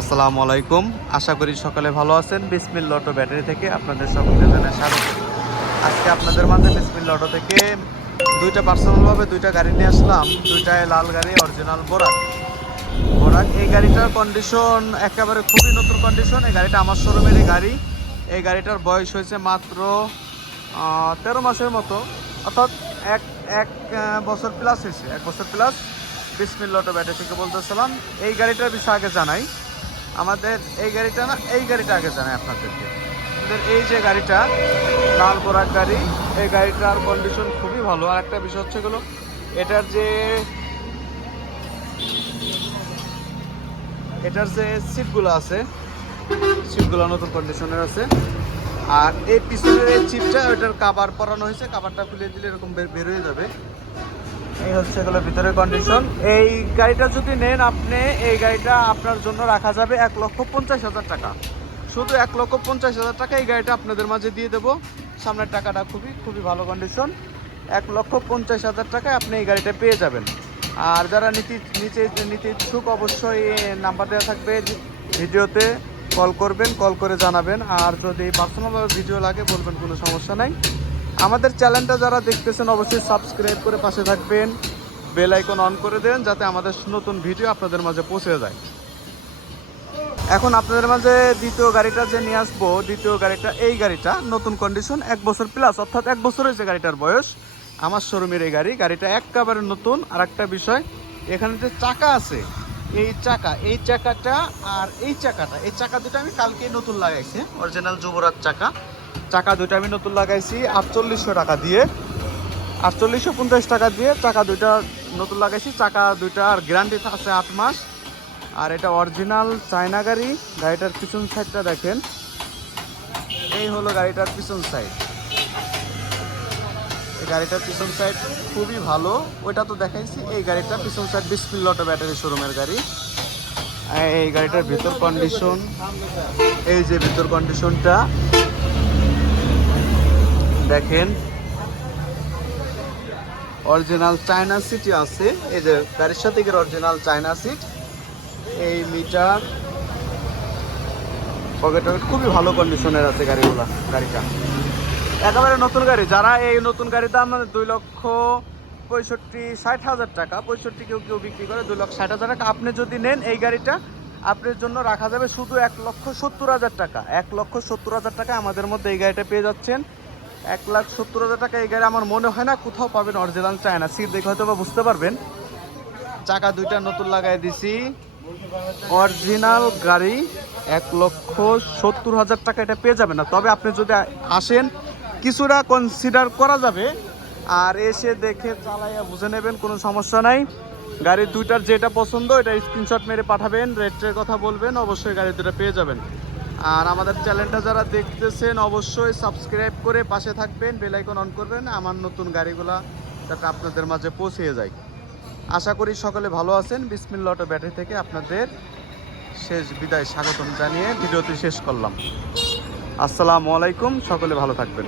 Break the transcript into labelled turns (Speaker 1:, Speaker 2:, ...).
Speaker 1: আসসালামু আলাইকুম। আশা করি সকালে ভালো আছেন। বিসমিল লটো ব্যাটারি থেকে আপনাদের সকলকে জানাই স্বাগত। আজকে আপনাদের মাঝে বিসমিল লটো থেকে দুইটা পার্সোনালভাবে দুইটা গাড়ি নিয়ে আসলাম। দুইটাই লাল গাড়ি অরিজিনাল বোরাক বোরাক এই গাড়িটার কন্ডিশন একেবারে খুবই নতুন কন্ডিশন এই গাড়িটা আমার শোরুমেরই গাড়ি। এই গাড়িটার বয়স হয়েছে মাত্র তেরো মাসের মতো। অর্থাৎ এক এক বছর প্লাস হয়েছে। এক বছর প্লাস বিসমিল লটো ব্যাটারি থেকে বলতেছিলাম। এই গাড়িটার বিষয়ে আগে জানাই। আমাদের এই গাড়িটা না, এই গাড়িটা আগে জানাই আপনাদেরকে। আমাদের এই যে গাড়িটা, লাল বোরাক গাড়ি, এই গাড়িটার কন্ডিশন খুবই ভালো। আর একটা বিষয় হচ্ছে গেলো, এটার যে এটার যে সিটগুলো আছে সিটগুলো নতুন কন্ডিশনের আছে। আর এই পিছনের এই চিপটা ওইটার কাবার পরানো হয়েছে কাবারটা খুলে দিলে এরকম বের হয়ে যাবে। হচ্ছে এগুলো ভিতরের কন্ডিশন এই গাড়িটা যদি নেন আপনি, এই গাড়িটা আপনার জন্য রাখা যাবে এক লক্ষ পঞ্চাশ হাজার টাকা। শুধু এক লক্ষ পঞ্চাশ হাজার টাকা এই গাড়িটা আপনাদের মাঝে দিয়ে দেবো। সামনের টাকাটা খুবই খুবই ভালো কন্ডিশন এক লক্ষ পঞ্চাশ হাজার টাকায় আপনি এই গাড়িটা পেয়ে যাবেন। আর যারা নীতি নিচে নীতি ইচ্ছুক অবশ্যই নাম্বার দেওয়া থাকবে ভিডিওতে। কল করবেন, কল করে জানাবেন। আর যদি পার্সোনালভাবে ভিডিও লাগে, বলবেন কোনো সমস্যা নাই। আমাদের চ্যানেলটা যারা দেখতেছেন, অবশ্যই সাবস্ক্রাইব করে পাশে থাকবেন। বেল আইকন অন করে দেন, যাতে আমাদের নতুন ভিডিও আপনাদের মাঝে পৌঁছে যায়। এখন আপনাদের মাঝে দ্বিতীয় গাড়িটা যে নিয়ে আসব, দ্বিতীয় গাড়িটা এই গাড়িটা, নতুন কন্ডিশন এক বছর প্লাস অর্থাৎ এক বছর হয়েছে গাড়িটার বয়স, আমার শোরুমের এই গাড়ি। গাড়িটা একেবারে নতুন। আর একটা বিষয়, এখানে যে চাকা আছে, এই চাকা, এই চাকাটা আর এই চাকাটা, এই চাকা দুটো আমি কালকেই নতুন লাগাইছি অরিজিনাল যুবরাজ চাকা। চাকা দুইটা আমি নতুন লাগাইছি, আটচল্লিশশো টাকা দিয়ে। আটচল্লিশশো পঞ্চাশ টাকা দিয়ে চাকা দুইটা নতুন লাগাইছি চাকা দুইটা আর গ্যারান্টি আছে আট মাস। আর এটা অরিজিনাল চায়না গাড়ি, গাড়িটার পিছন সাইডটা দেখেন। এই হলো গাড়িটার পিছন সাইড এই গাড়িটার পিছন সাইড খুবই ভালো। ওইটা তো দেখাইছি, এই গাড়িটা পিছন সাইড বিসমিল অটো ব্যাটারি শোরুমের গাড়ি। এই গাড়িটার ভিতর কন্ডিশন এই যে ভিতর কন্ডিশনটা দেখেন। অরিজিনাল চায়না সিটি আছে। এই যে গাড়ির সাথে অরিজিনাল চায়না সিট এই মিটার পকেট টকেট খুবই ভালো কন্ডিশনের আছে গাড়িগুলা, গাড়িটা। একেবারে নতুন গাড়ি। যারা এই নতুন গাড়ির দাম দুই লক্ষ পঁয়ষট্টি, ষাট হাজার টাকা, পঁয়ষট্টি কেউ কেউ বিক্রি করে দুই লক্ষ ষাট হাজার টাকা। আপনি যদি নেন এই গাড়িটা, আপনার জন্য রাখা যাবে শুধু এক লক্ষ সত্তর হাজার টাকা। এক লক্ষ সত্তর হাজার টাকা আমাদের মধ্যে এই গাড়িটা পেয়ে যাচ্ছেন। এক লাখ সত্তর হাজার টাকা এই গাড়ি আমার মনে হয় না, কোথাও পাবেন অরিজিনাল চায়না। সিট দেখে হয়তো বা বুঝতে পারবেন। চাকা দুইটা নতুন লাগাই দিছি। অরিজিনাল গাড়ি এক লক্ষ সত্তর হাজার টাকা এটা পেয়ে যাবেন না। তবে আপনি যদি আসেন, কিছুটা কনসিডার করা যাবে। আর এসে দেখে চালাইয়া বুঝে নেবেন, কোনো সমস্যা নাই। গাড়ির দুইটার যেটা পছন্দ, এটা স্ক্রিনশট মেরে পাঠাবেন রেটের কথা বলবেন, অবশ্যই গাড়ি দুটা পেয়ে যাবেন। আর আমাদের চ্যানেলটা যারা দেখতেছেন, অবশ্যই সাবস্ক্রাইব করে পাশে থাকবেন বেলাইকন অন করবেন, আমার নতুন গাড়িগুলা যাতে আপনাদের মাঝে পৌঁছে যায়। আশা করি সকলে ভালো আছেন। বিসমিল্লা অটো ব্যাটারি থেকে আপনাদের শেষ বিদায় স্বাগতম জানিয়ে ভিডিওটি শেষ করলাম। আসসালামু আলাইকুম, সকলে ভালো থাকবেন।